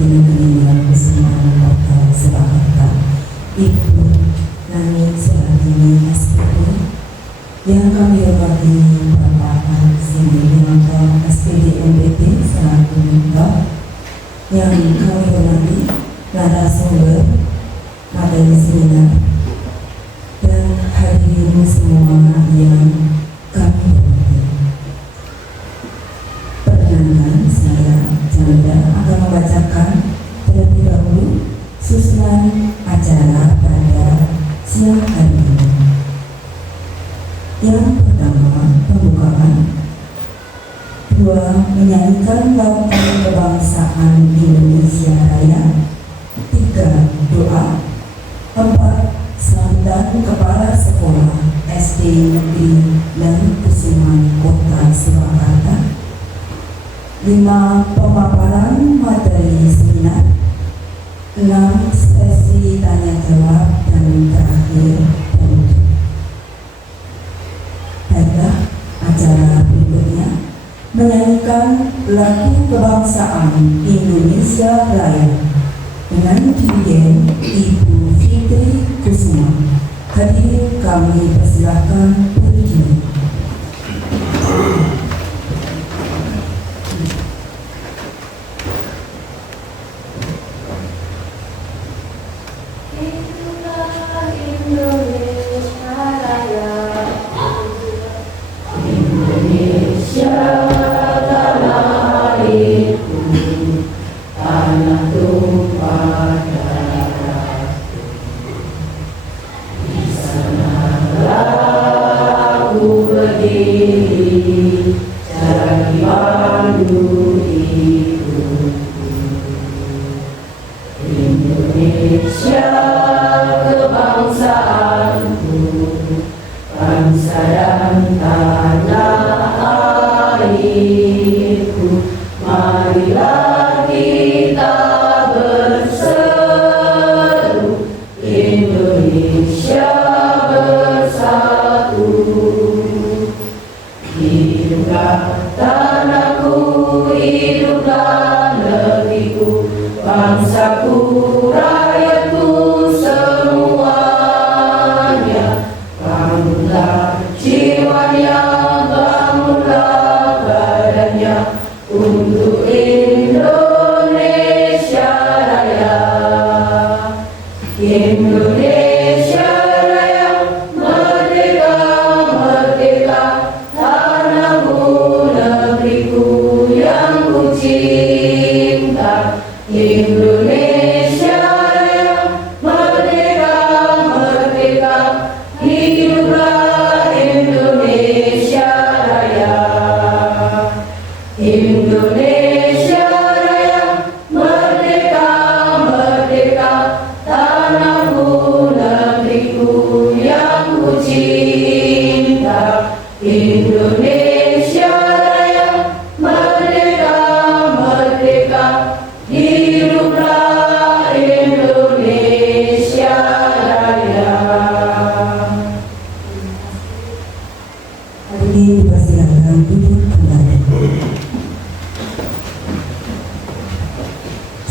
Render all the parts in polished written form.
Negeri Kesemuan Kota Surakarta, Ibu Nani Suhartini SPD, yang kami hormati Bapak Sindi SPD MPT selaku Mentor, yang kami hormati narasumber materi seminar, dan hadirin semua yang kami hormati. Perkenankan, saya Chandra akan membacakan terlebih dahulu susunan acara pada siang hari ini. Yang pertama, pembukaan. 2. Menyanyikan lagu kebangsaan Indonesia Raya. 3. Doa. 4. Sambutan Kepala Sekolah SD Negeri dan Kusuman Kota Surakarta. 5. Pemaparan materi seminar. 6. Sesi tanya jawab, dan terakhir penutup. Baiklah, acara berikutnya menyanyikan lagu kebangsaan Indonesia Raya dengan dirigen Ibu Fitri Kusuma. Hadirin kami persilahkan berdiri.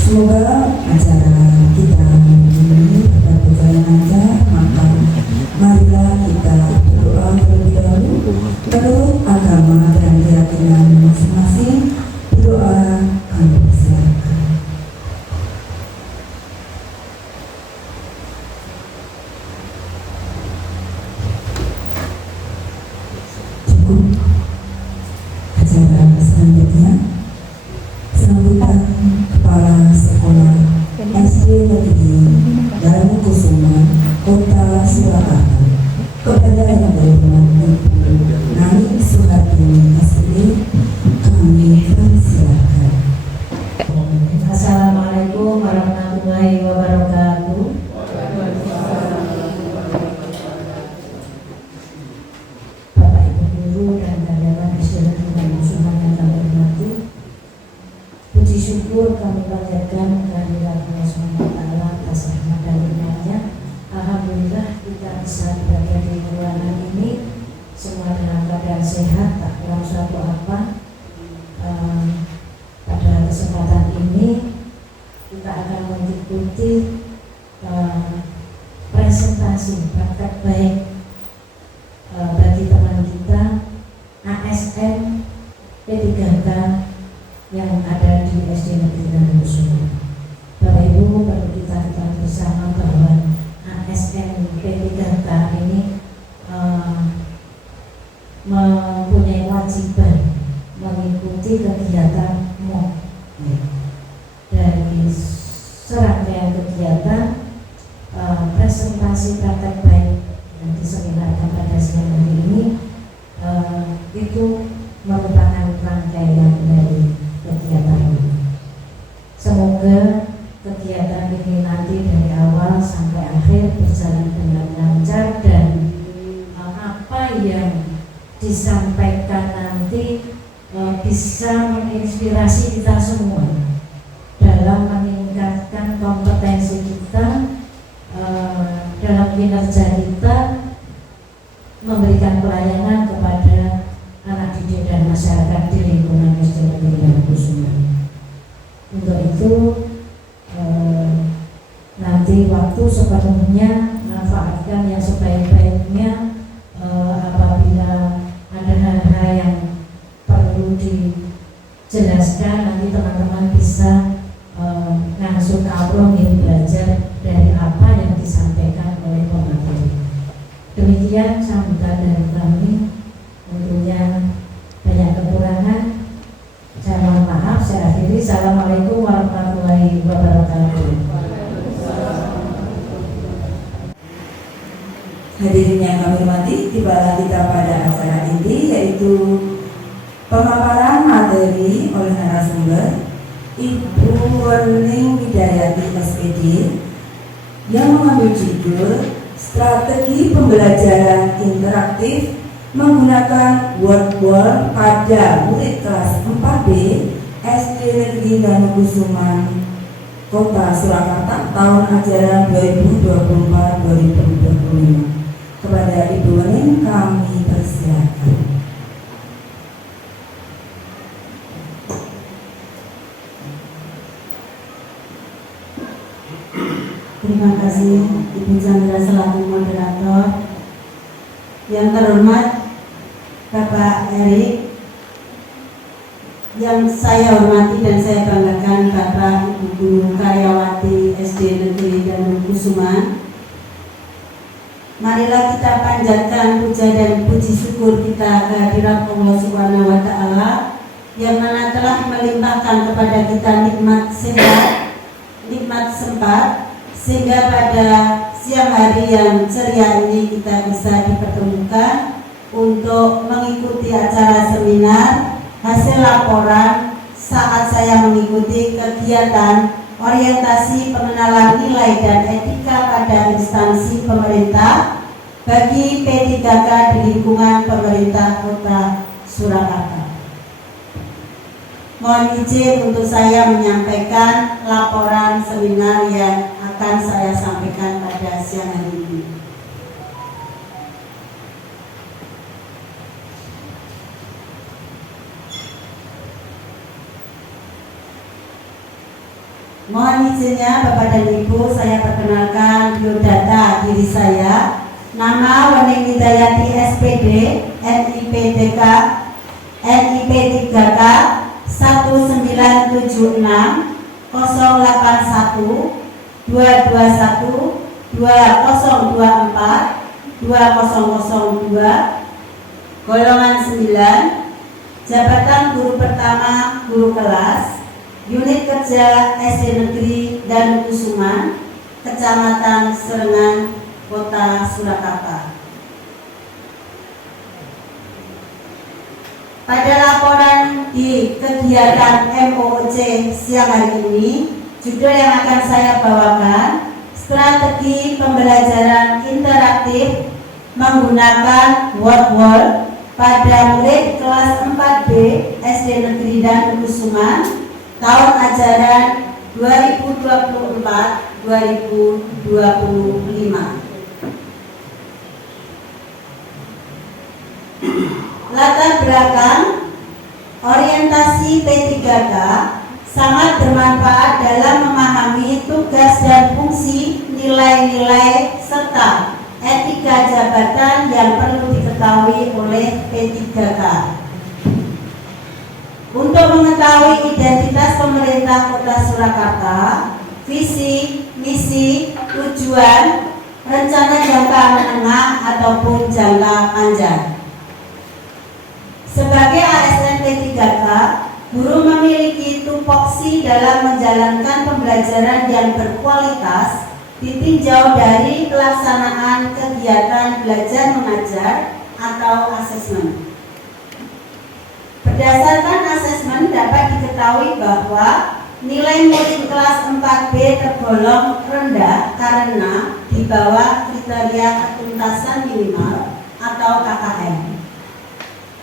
Semoga acara kita ini dapat berjalan lancar. Maka marilah kita berdoa terlebih dahulu menurut agama dan keyakinan masing-masing. Berdoa kami persilakan. Cukup. Acara selanjutnya sambutan Kepala Sekolah SD Negeri Darul Kusuma Kota Surakarta. Kepada yang berhormat Ibu Nani Suhartini SPD, kami persilakan. Assalamualaikum warahmatullahi wabarakatuh. Bapak Ibu guru dan karyawan SD Negeri Kusuma yang kami hormati, puji syukur kami panjatkan kehadirat Allah SWT atas rahmat dan nikmatnya. Alhamdulillah kita bisa berada di ruangan ini semua dalam keadaan sehat, tak kurang suatu apa. Pada kesempatan ini mengikuti presentasi praktek baik bagi teman kita ASN P3K yang ada di SD Negeri Danusuma. Bapak Ibu, perlu kita ketahui bersama bahwa ASN P3K ini mempunyai kewajiban mengikuti kegiatan MOOC. Dari serangkaian kegiatan presentasi praktek baik yang diseminarkan pada siang hari ini itu merupakan rangkaian dari kegiatan ini. Semoga kegiatan ini nanti dari awal sampai akhir berjalan dengan lancar dan apa yang disampaikan nanti bisa menginspirasi kita semua dalam meningkatkan kompetensi kita, dalam kinerja kita, memberikan pelayanan kepada anak didik dan masyarakat di lingkungan SD Negeri Danusuma. Untuk itu nanti waktu sepenuhnya manfaatkan yang sebaik-baiknya. Apabila ada hal-hal yang perlu dijelaskan, nanti teman-teman bisa langsung kaprong belajar dari apa yang disampaikan oleh pemateri. Demikian sambutan dari kami. Tentunya banyak kekurangan, saya mohon maaf. Saya akhiri. Assalamualaikum warahmatullahi wabarakatuh. Hadirin yang kami hormati, tibalah kita pada acara inti, yaitu pemaparan materi oleh narasumber Ibu Werning Widayati SPD yang mengambil judul Strategi Pembelajaran Interaktif menggunakan Word Wall pada murid kelas 4B SD Negeri Danukusuman, Kota Surakarta, tahun ajaran 2024-2025. Kepada Ibu Werning kami persilakan. Terima kasih Ibu Chandra selaku moderator. Yang terhormat Bapak Erik, yang saya hormati dan saya banggakan Bapak Ibu Guru Karyawati SD Negeri Danukusuman. Marilah kita panjatkan puja dan puji syukur kita kehadirat Allah Subhanahu wa Ta'ala yang mana telah melimpahkan kepada kita nikmat sehat, nikmat sempat, sehingga pada siang hari yang ceria ini kita bisa dipertemukan untuk mengikuti acara seminar hasil laporan saat saya mengikuti kegiatan orientasi pengenalan nilai dan etika pada instansi pemerintah bagi P3K di lingkungan pemerintah Kota Surakarta. Mohon izin untuk saya menyampaikan laporan seminar yang akan saya sampaikan pada siang hari ini. Mohon izinnya Bapak dan Ibu, saya perkenalkan biodata diri saya. Nama Werning Widayati SPD, NIP3K 1976 081 221 2024 2002, golongan 9, jabatan guru pertama guru kelas, unit kerja SD Negeri Danukusuman, Kecamatan Serengan, Kota Surakarta. Pada laporan di kegiatan MOOC siang hari ini, judul yang akan saya bawakan, strategi pembelajaran interaktif menggunakan Word Wall pada murid kelas 4B SD Negeri Danukusuman, tahun ajaran 2024-2025. Latar belakang orientasi P3K sangat bermanfaat dalam memahami tugas dan fungsi, nilai-nilai, serta etika jabatan yang perlu diketahui oleh P3K. Untuk mengetahui identitas pemerintah Kota Surakarta, visi, misi, tujuan, rencana jangka menengah ataupun jangka panjang. Sebagai ASN P3K, guru memiliki tupoksi dalam menjalankan pembelajaran yang berkualitas ditinjau dari pelaksanaan kegiatan belajar mengajar atau asesmen. Berdasarkan asesmen dapat diketahui bahwa nilai murid kelas 4B tergolong rendah karena di bawah kriteria ketuntasan minimal atau KKM.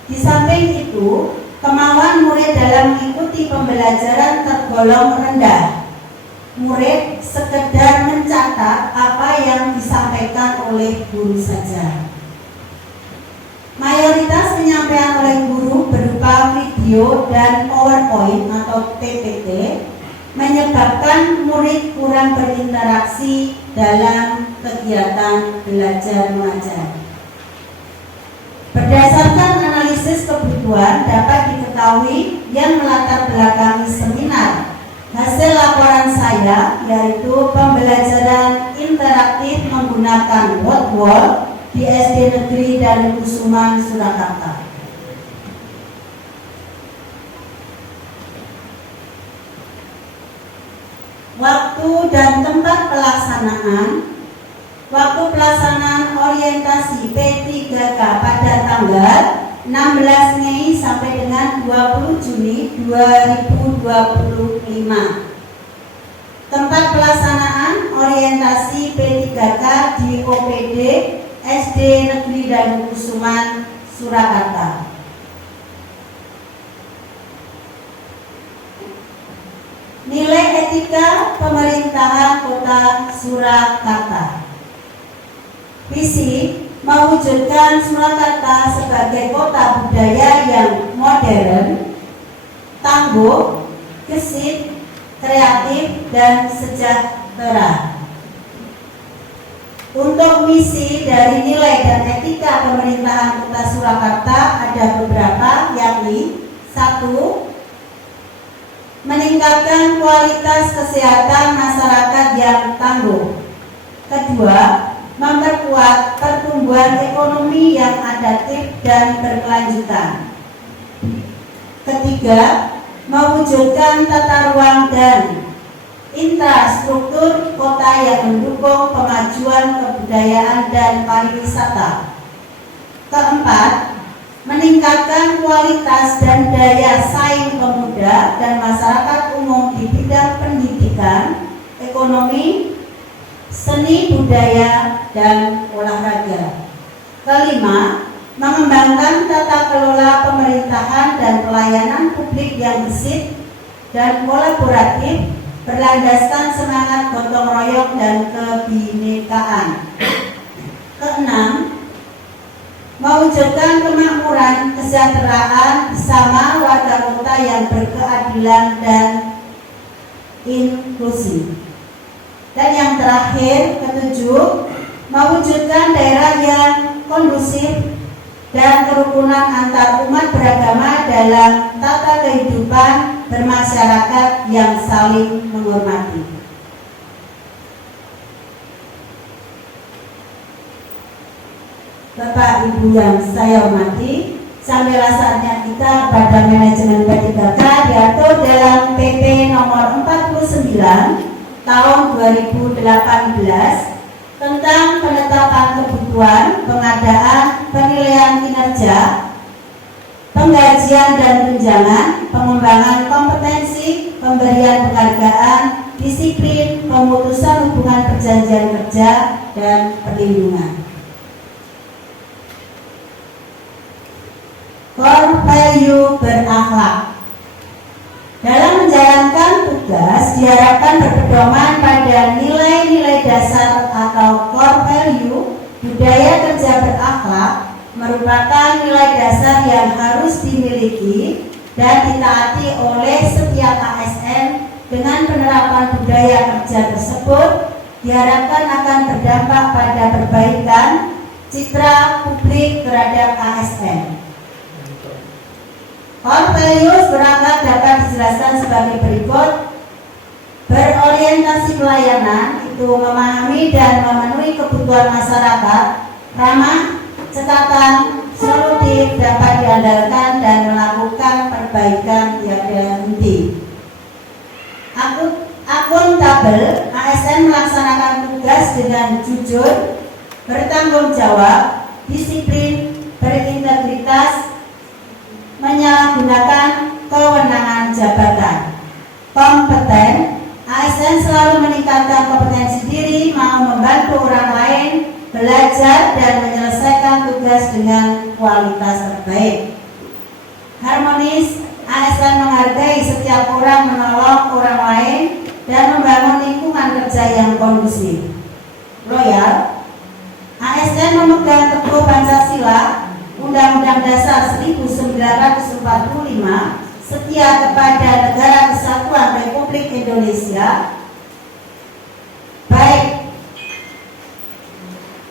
Di samping itu, kemauan murid dalam mengikuti pembelajaran tergolong rendah. Murid sekedar mencatat apa yang disampaikan oleh guru saja. Mayoritas penyampaian oleh guru berupa video dan PowerPoint atau PPT menyebabkan murid kurang berinteraksi dalam kegiatan belajar mengajar. Berdasarkan analisis kebutuhan dapat diketahui yang melatar belakangi seminar. Hasil laporan saya yaitu pembelajaran interaktif menggunakan wall di SD Negeri Darussuman Surakarta. Waktu dan tempat pelaksanaan. Waktu pelaksanaan orientasi P3K pada tanggal 16 Mei sampai dengan 20 Juni 2025. Tempat pelaksanaan orientasi P3K di OPD SD Negeri Darussuman Surakarta. Nilai etika pemerintahan Kota Surakarta. Visi mewujudkan Surakarta sebagai kota budaya yang modern, tangguh, gesit, kreatif, dan sejahtera. Untuk misi dari nilai dan etika pemerintahan Kota Surakarta ada beberapa, yakni 1. Meningkatkan kualitas kesehatan masyarakat yang tangguh. 2. Memperkuat pertumbuhan ekonomi yang adaptif dan berkelanjutan. 3. Mewujudkan tata ruang dan infrastruktur kota yang mendukung kemajuan kebudayaan dan pariwisata. 4. Meningkatkan kualitas dan daya saing pemuda dan masyarakat umum di bidang pendidikan, ekonomi, seni budaya, dan olahraga. 5. Mengembangkan tata kelola pemerintahan dan pelayanan publik yang gesit dan kolaboratif berlandaskan semangat gotong royong dan kebinekaan. 6. Mewujudkan kemakmuran, kesejahteraan bersama warga kota yang berkeadilan dan inklusif. Dan yang terakhir, 7, mewujudkan daerah yang kondusif dan kerukunan antar umat beragama dalam tata kehidupan bermasyarakat yang saling menghormati. Bapak Ibu yang saya hormati, sampailah saatnya kita pada manajemen P3K diatur dalam PP nomor 49 tahun 2018 tentang penetapan kebutuhan, pengadaan, penilaian kinerja, penggajian dan tunjangan, pengembangan kompetensi, pemberian penghargaan, disiplin, pemutusan hubungan perjanjian kerja, dan perlindungan. Core value berakhlak. Dalam menjalankan tugas diharapkan berpedoman pada nilai-nilai dasar atau core value. Budaya kerja berakhlak merupakan nilai dasar yang harus dimiliki dan ditaati oleh setiap ASN dengan penerapan budaya kerja tersebut diharapkan akan berdampak pada perbaikan citra publik terhadap ASN. Core values berangkat dapat dijelaskan sebagai berikut. Berorientasi pelayanan itu memahami dan memenuhi kebutuhan masyarakat, ramah, cekatan, solutif, dapat diandalkan dan melakukan perbaikan tiada henti. Akuntabel, ASN melaksanakan tugas dengan jujur, bertanggung jawab, disiplin, berintegritas, menyalahgunakan kewenangan jabatan. Kompeten, ASN selalu meningkatkan kompetensi diri, mau membantu orang lain, belajar dan menyelesaikan tugas dengan kualitas terbaik. Harmonis, ASN menghargai setiap orang, menolong orang lain, dan membangun lingkungan kerja yang kondusif. Loyal, ASN memegang teguh Pancasila, Undang-Undang Dasar 1945, setia kepada Negara Kesatuan Republik Indonesia, baik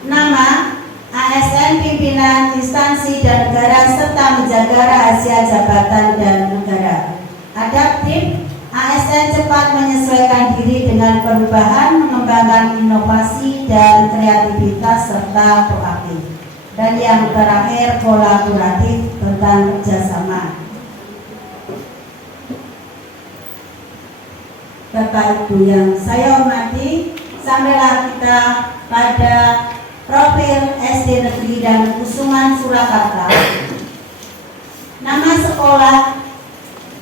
nama, ASN, pimpinan, instansi, dan negara, serta menjaga rahasia jabatan dan negara. Adaptif, ASN cepat menyesuaikan diri dengan perubahan, mengembangkan inovasi dan kreativitas, serta proaktif. Dan yang terakhir, kolaboratif tentang kerjasama. Bapak Ibu yang saya hormati, sampailah kita pada profil SD Negeri dan Kusuman Surakarta. Nama sekolah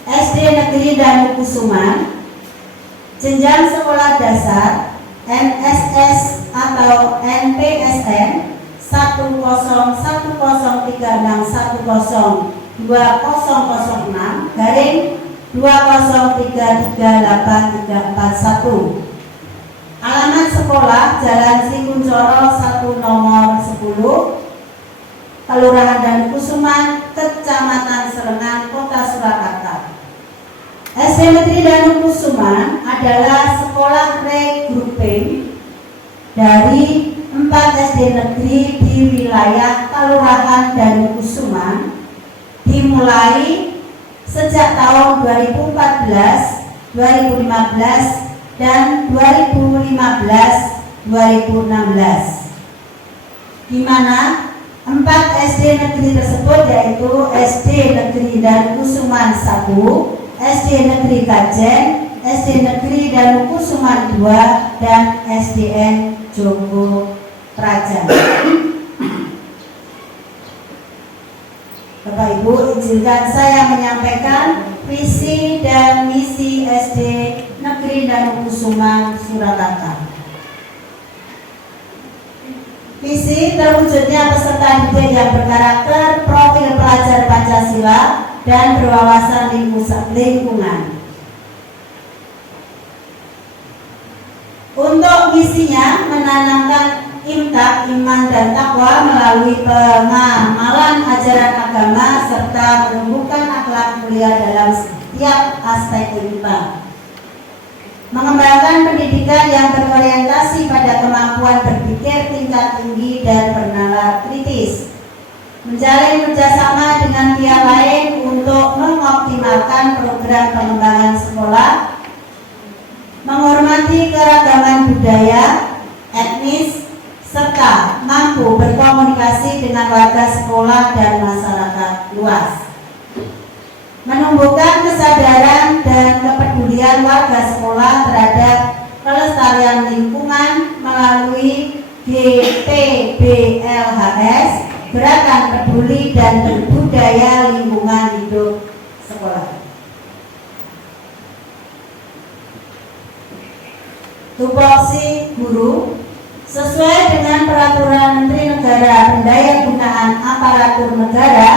SD Negeri dan Kusuman, jenjang sekolah dasar NSS atau NPSN 10103610206 garing 20338341. Alamat sekolah Jalan Sikuncoro 1 nomor 10, Kelurahan Dan Kusuman, Kecamatan Serengan, Kota Surakarta. SD Negeri Dan Kusuman adalah sekolah regrouping dari 4 SD negeri di wilayah Kelurahan Dan Kusuman, dimulai sejak tahun 2014, 2015, dan 2015-2016, di mana 4 SD negeri tersebut yaitu SD Negeri Dan Kusuman 1, SD Negeri Kajen, SD Negeri Dan Kusuman 2, dan SDN Joko Trajan. Bapak Ibu, izinkan saya menyampaikan visi dan misi SD Negeri Dan Kusuman Surakarta. Visi terwujudnya peserta didik yang berkarakter, profil pelajar Pancasila, dan berwawasan lingkungan. Untuk misinya menanamkan imtak, iman, dan takwa melalui pengamalan ajaran agama serta menumbuhkan akhlak mulia dalam setiap aspek kehidupan. Mengembangkan pendidikan yang berorientasi pada kemampuan berpikir tingkat tinggi dan bernalar kritis. Menjalin kerjasama dengan pihak lain untuk mengoptimalkan program pengembangan sekolah. Menghormati keragaman budaya, etnis, serta mampu berkomunikasi dengan warga sekolah dan masyarakat luas. Menumbuhkan kesadaran dan kepedulian warga sekolah terhadap kelestarian lingkungan melalui GPBLHS, Gerakan Peduli dan Budaya Lingkungan Hidup Sekolah. Tupoksi guru sesuai dengan Peraturan Menteri Negara Pendayagunaan Aparatur Negara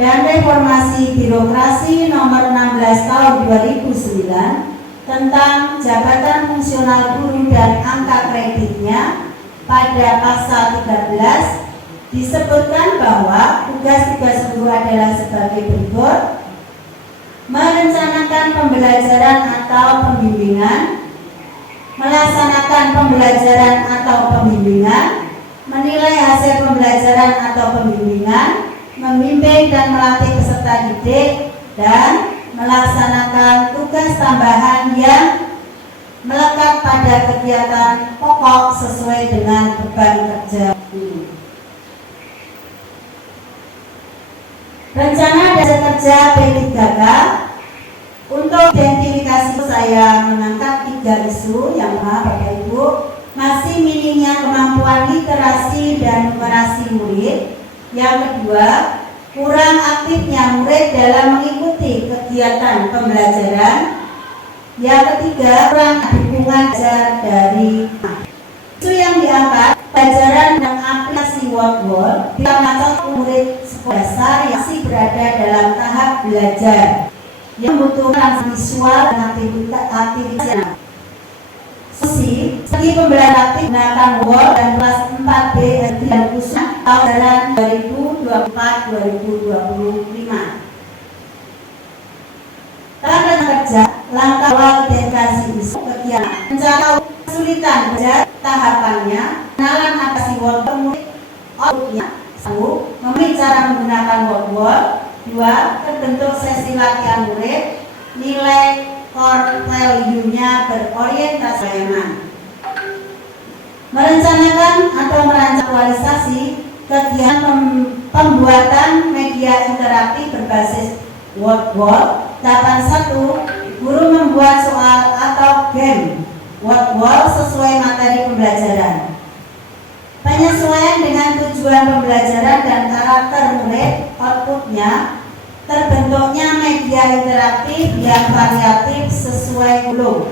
dan Reformasi Birokrasi Nomor 16 Tahun 2009 tentang jabatan fungsional guru dan angka kreditnya. Pada pasal 13 disebutkan bahwa tugas-tugas guru adalah sebagai berikut. merencanakan pembelajaran atau pembimbingan, melaksanakan pembelajaran atau pembimbingan, menilai hasil pembelajaran atau pembimbingan, memimpin dan melatih peserta didik, dan melaksanakan tugas tambahan yang melekat pada kegiatan pokok sesuai dengan beban kerja. Rencana dasar kerja P3K. Untuk identifikasi saya mengangkat 3 isu. Yang pertama, Bapak Ibu, masih minimnya kemampuan literasi dan numerasi murid. Yang kedua, kurang aktifnya murid dalam mengikuti kegiatan pembelajaran. Yang ketiga, kurang dukungan belajar dari isu yang diangkat. Pelajaran dan aplikasi Word dilakukan murid sekolah dasar yang masih berada dalam tahap belajar yang membutuhkan visual dan aktivitas. Segi pembelajaran aktif menggunakan Word dan kelas 4B dan khusus tahun 2024-2025. Tanda kerja, langkah awal identifikasi isu kegiatan, mencari kesulitan belajar, tahapannya, kenalan aplikasi Word murid, outputnya, 1. Memilih cara menggunakan Word. 2. Terbentuk sesi latihan murid, nilai core value-nya berorientasi layanan. Merencanakan atau merancang aktualisasi kegiatan pembuatan media interaktif berbasis Word. 81. Guru membuat soal atau game Word sesuai materi pembelajaran. Penyesuaian dengan tujuan pembelajaran dan karakter murid. Outputnya, terbentuknya media interaktif yang variatif sesuai kurikulum.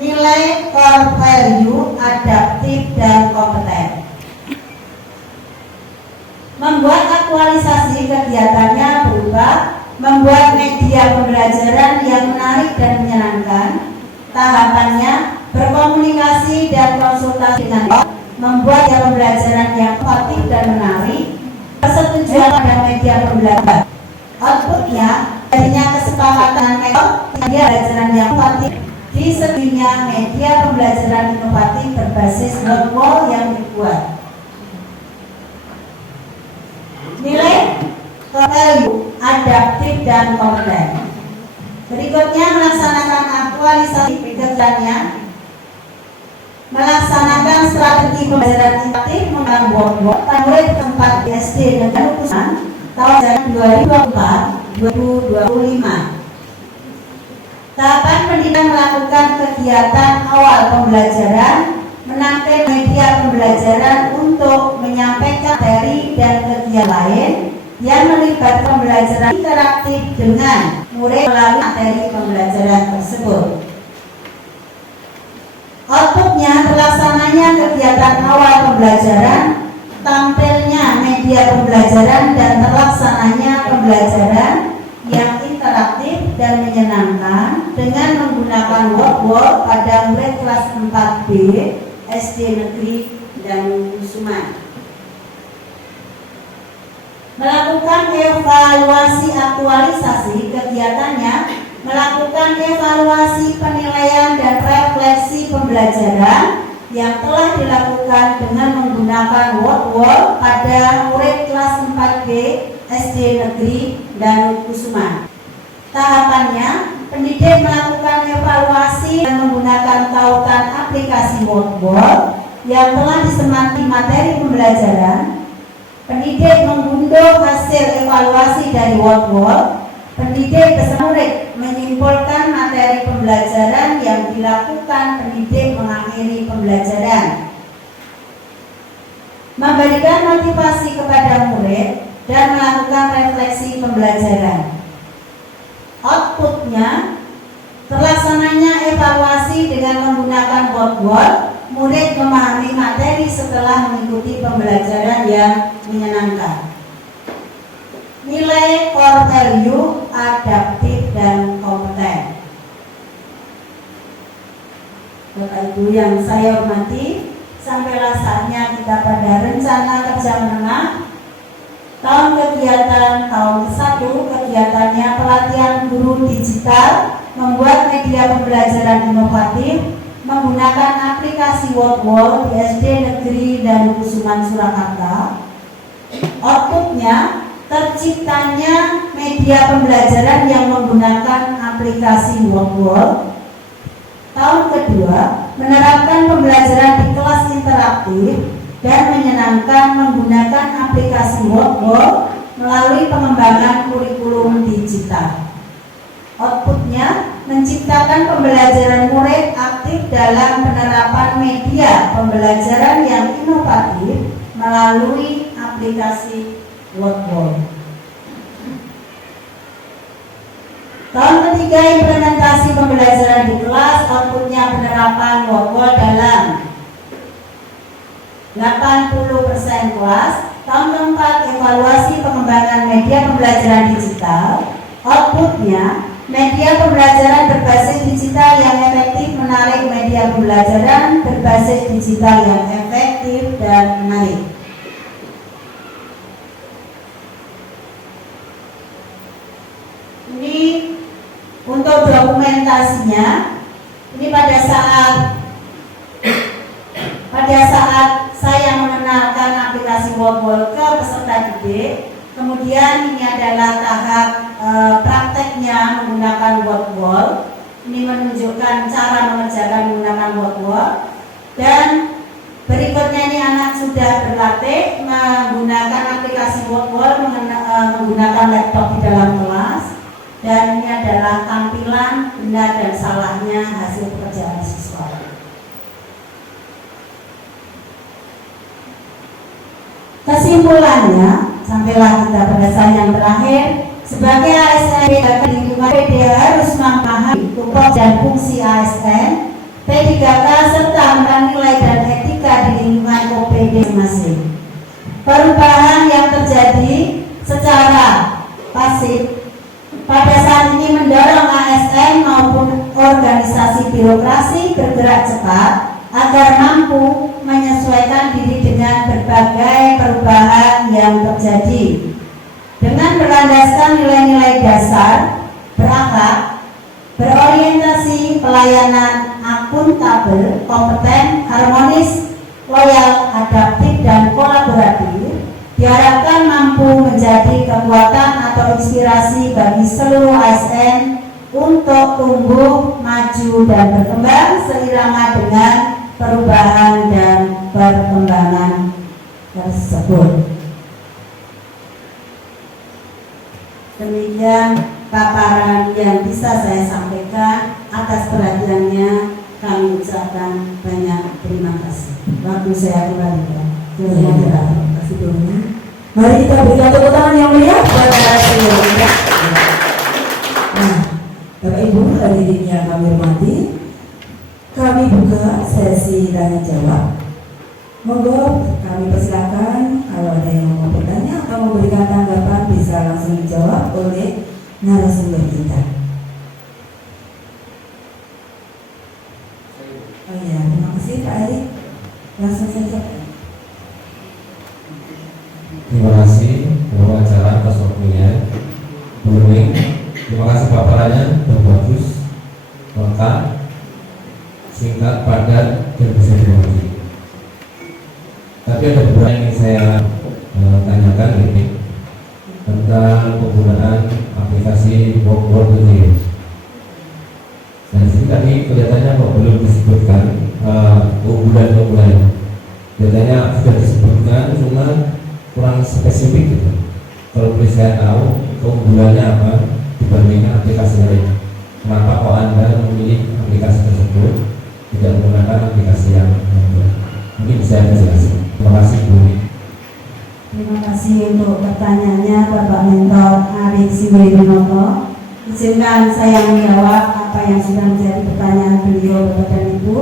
Nilai core value, adaptif dan kompeten. Membuat aktualisasi kegiatannya berupa membuat media pembelajaran yang menarik dan menyenangkan. Tahapannya, berkomunikasi dan konsultasi dengan membuat media pembelajaran yang kreatif dan menarik, persetujuan pada media pembelajaran. Outputnya, adanya kesepakatan media pembelajaran yang kreatif, disedianya media pembelajaran inovatif berbasis Word yang dibuat. Nilai value, adaptif dan kompeten. Berikutnya, melaksanakan aktualisasi kegiatannya, melaksanakan strategi pembelajaran interaktif menggunakan Word murid tempat SD dan khususan tahun 2024-2025. Tahapan pendidikan melakukan kegiatan awal pembelajaran, menampilkan media pembelajaran untuk menyampaikan materi dan kegiatan lain yang melibatkan pembelajaran interaktif dengan murid melalui materi pembelajaran tersebut. Outputnya, terlaksananya kegiatan awal pembelajaran, tampilnya media pembelajaran dan terlaksananya pembelajaran yang interaktif dan menyenangkan dengan menggunakan Word pada murid kelas 4B SD Negeri dan Kusuman. Melakukan evaluasi aktualisasi kegiatannya, melakukan evaluasi penilaian dan refleksi pembelajaran yang telah dilakukan dengan menggunakan Word pada murid kelas 4B SD Negeri dan Kusuman. Tahapannya, pendidik melakukan evaluasi dan menggunakan tautan aplikasi Word yang telah disemati materi pembelajaran. Pendidik mengunduh hasil evaluasi dari Word. Pendidik bersama murid menyimpulkan materi pembelajaran yang dilakukan. Pendidik mengakhiri pembelajaran. Memberikan motivasi kepada murid dan melakukan refleksi pembelajaran. Outputnya, terlaksananya evaluasi dengan menggunakan Word. Murid memahami materi setelah mengikuti pembelajaran yang menyenangkan. Nilai core value, adaptif dan kompeten. Bapak Ibu yang saya hormati, sampailah saatnya kita pada rencana kerja menengah Tahun kegiatan tahun ke-1 kegiatannya pelatihan guru digital, membuat media pembelajaran inovatif menggunakan aplikasi WordWall di SD Negeri Danukusuman Surakarta. Outputnya terciptanya media pembelajaran yang menggunakan aplikasi WordWall. Tahun kedua menerapkan pembelajaran di kelas interaktif dan menyenangkan menggunakan aplikasi WordWall melalui pengembangan kurikulum digital. Outputnya menciptakan pembelajaran murid aktif dalam penerapan media pembelajaran yang inovatif melalui aplikasi WordWall. Tahun ketiga implementasi pembelajaran di kelas, outputnya penerapan WordWall dalam 80% kelas. Tahun keempat evaluasi pengembangan media pembelajaran digital, outputnya media pembelajaran berbasis digital yang efektif menarik media pembelajaran berbasis digital yang efektif dan menarik. Ini untuk dokumentasinya. Ini pada saat saya mengenalkan aplikasi WordWall ke peserta didik. Kemudian ini adalah tahap prakteknya menggunakan WordWall. Ini menunjukkan cara mengerjakan menggunakan WordWall. Dan berikutnya ini anak sudah berlatih menggunakan aplikasi WordWall menggunakan laptop di dalam kelas. Dan ini adalah tampilan benar dan salahnya hasil pekerjaan siswa. Kesimpulannya, sampailah kita pada saat yang terakhir. Sebagai ASN di lingkungan PD harus memahami tugas dan fungsi ASN, P3K serta nilai dan etika di lingkungan OPD masing. Perubahan yang terjadi secara pasif pada saat ini mendorong ASN maupun organisasi birokrasi bergerak cepat agar mampu menyesuaikan diri dengan berbagai perubahan yang terjadi. Dengan berlandaskan nilai-nilai dasar, berakhlak, berorientasi pelayanan akuntabel, kompeten, harmonis, loyal, adaptif, dan kolaboratif, diharapkan mampu menjadi kekuatan atau inspirasi bagi seluruh ASN untuk tumbuh, maju, dan berkembang seirama dengan perubahan dan perkembangan tersebut. Demikian paparan yang bisa saya sampaikan. Atas perhatiannya kami ucapkan banyak terima kasih. Waktu saya kembalikan. Terima kasih Doni. Mari kita berikan tepuk tangan yang meriah kepada seluruh kita. Nah, Bapak Ibu hadirin yang kami hormati, kami buka sesi tanya jawab. Monggo kami persilakan kalau ada yang mau bertanya atau memberikan tanggapan bisa langsung dijawab oleh narasumber kita. Oh ya, terima kasih Pak Erik. Langsung saja. Terima kasih untuk acara atas waktunya. Terima kasih paparannya yang bagus, lengkap, singkat, padat, dan bisa dimengerti. Tapi ada beberapa yang ingin saya tanyakan ini tentang penggunaan aplikasi WordWall ini. Dan di sini tadi kelihatannya kok belum disebutkan keunggulan-keunggulannya. Kelihatannya sudah disebutkan, cuma kurang spesifik gitu. Kalau boleh saya tahu keunggulannya apa dibandingkan aplikasi lain. Kenapa kok Anda memilih aplikasi tersebut tidak menggunakan aplikasi yang lain? Mungkin bisa Anda jelaskan. Terima kasih Bu. Terima kasih untuk pertanyaannya Bapak Mentor Arik Siwedinoto. Izinkan saya menjawab apa yang sudah menjadi pertanyaan beliau Bapak dan Ibu.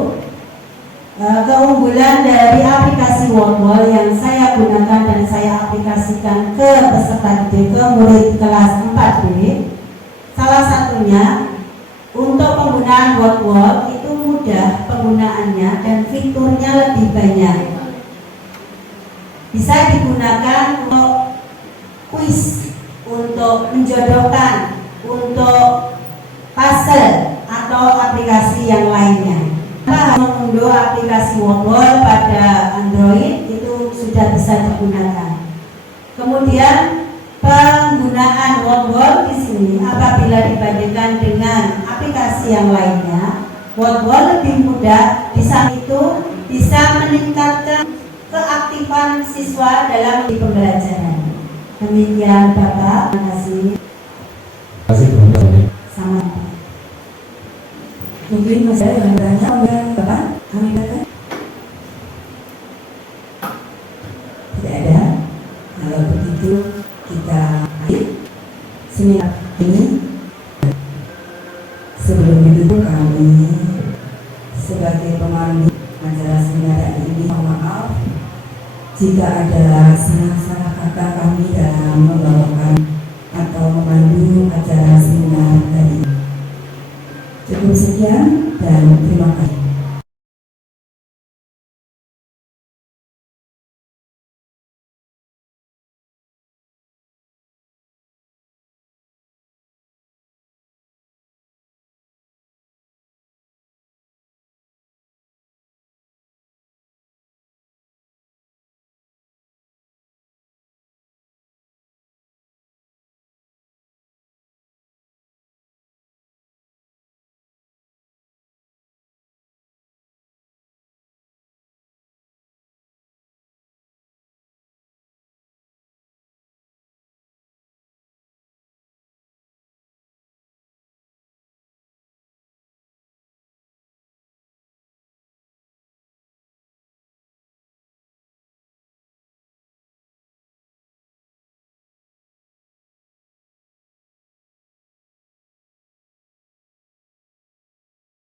Keunggulan dari aplikasi WordWall yang saya gunakan dan saya aplikasikan ke peserta didik ke murid kelas 4B, salah satunya untuk penggunaan WordWall itu mudah penggunaannya dan fiturnya lebih banyak. Bisa digunakan untuk untuk menjodohkan untuk puzzle atau aplikasi yang lainnya. Kita mengunduh aplikasi Wordwall pada Android itu sudah bisa digunakan. Kemudian penggunaan Wordwall di sini apabila dibandingkan dengan aplikasi yang lainnya, Wordwall lebih mudah, di saat itu bisa meningkatkan keaktifan siswa dalam pembelajaran. Demikian Bapak, terima kasih. Terima kasih Bu. Sama. Mungkin masih ada yang bertanya dengan Bapak? Kami datang? Tidak ada. Kalau begitu kita akhir seminar ini. Sebelum itu kami sebagai pemandu acara seminar ini mohon maaf jika ada salah-salah kata kami dalam membawakan atau memandu acara seminar tadi. Cukup sekian dan terima kasih.